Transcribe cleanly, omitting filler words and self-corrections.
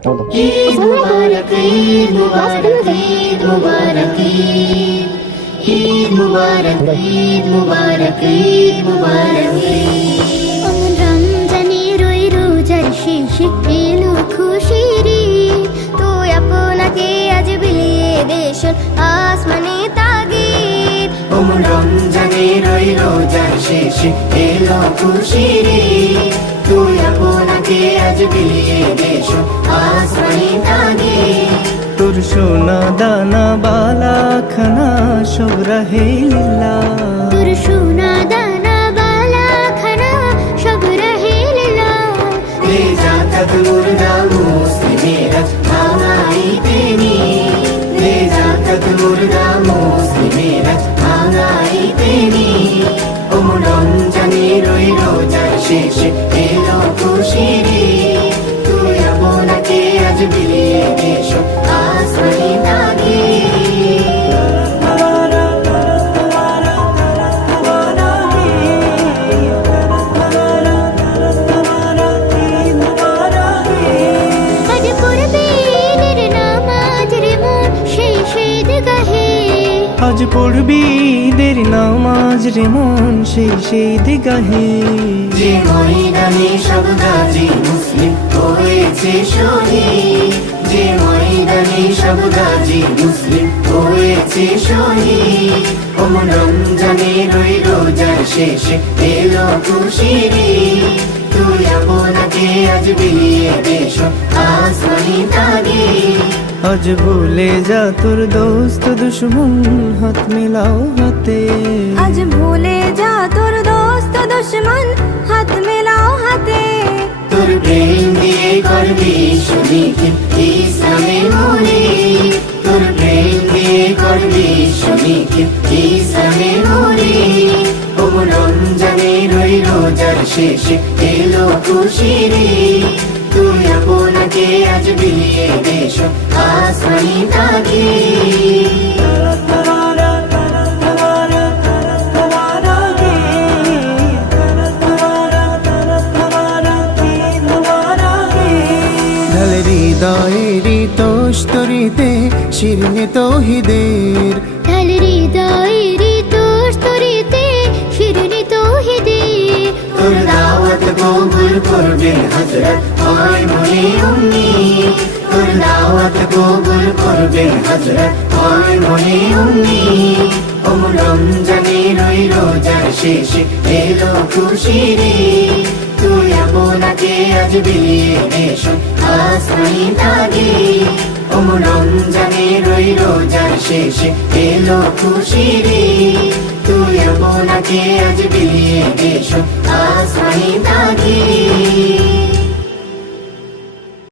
ঈদ মুবারক ঈদ মুবারক ঈদ মুবারক ঈদ মুবারক ঈদ মুবারক ঈদ মুবারক। রমজানের ওই রোজার শেষে এলো খুশির ঈদ, তুই আপনাকে আজ বিলিয়ে দেশ আসমানে তাগিদ। রমজানের ওই রোজার শেষে এলো খুশির ঈদ, তুই আপনাকে আজ বিলিয়ে দেশ আসমানে তাগিদ। তোর সোনা দানা বালা খানা সব রহে লিল্লাহ, তোর সোনা দানা বালা খানা সব রহে লিল্লাহ। দে যাকাত মুর্দা মুসলিমেরা ভাঙাইতে নি, দে যাকাত মুর্দা মুসলিমেরা ভাঙাইতে নি। রমজানের ওই রোজার শেষে এলো খুশির ঈদ, তুই আপনাকে আজ বিলিয়ে দেশ আসমানে তাগিদ। আজ পড়বে ঈদের নামাজ রে মন সেই ঈদগাহে, আজ পড়বি ঈদের নামাজ রে মন সেই ঈদগাহে। যে ময়দানে সব গাজী মুসলিম হয়েছে শহীদ, যে ময়দানে সব গাজী মুসলিম হয়েছে শহীদ। রমজানের ওই রোজার শেষে এলো খুশির ঈদ, তুই আপনাকে আজ বিলিয়ে দেশ আসমানে তাগিদ। আজ ভুলে যা তোর দোস্ত দুশ্মন হাত মিলাও হাতে, আজ ভুলে যা তোর দোস্ত দুশ্মন হাত মেলাও হাতে। তোর প্রেম দিয়ে করবি শহীদ ইসলামে মরে, তোর প্রেম দিয়ে করবি শহীদ ইসলামে মরে। রমজানের ওই রোজার শেষে এলো খুশির ঈদ, তুই আপনাকে আজ বিলিয়ে দেশ আসমানে তাগিদ। ঢাল হৃদয়েরি তোস্তরিতে শিরনে তৌহিদের, ঢাল হৃদয়েরি তোস্তরিতে শিরনি তৌহিদের। তোর দাওয়াত কবুল করবেন হযরত হয় মনে উম্মিদ, তোর দাওয়াত কবুল করবেন হযরত হয় মনে উম্মিদ। রমজানের ওই রোজার শেষে এলো খুশির ঈদ, তুই আপনাকে আজ বিলিয়ে দেশ আসমানে তাগিদ। রমজানের ওই রোজার শেষে এলো খুশির ঈদ, তুই আপনাকে আজ বিলিয়ে দেশ আসমানে তাগিদ।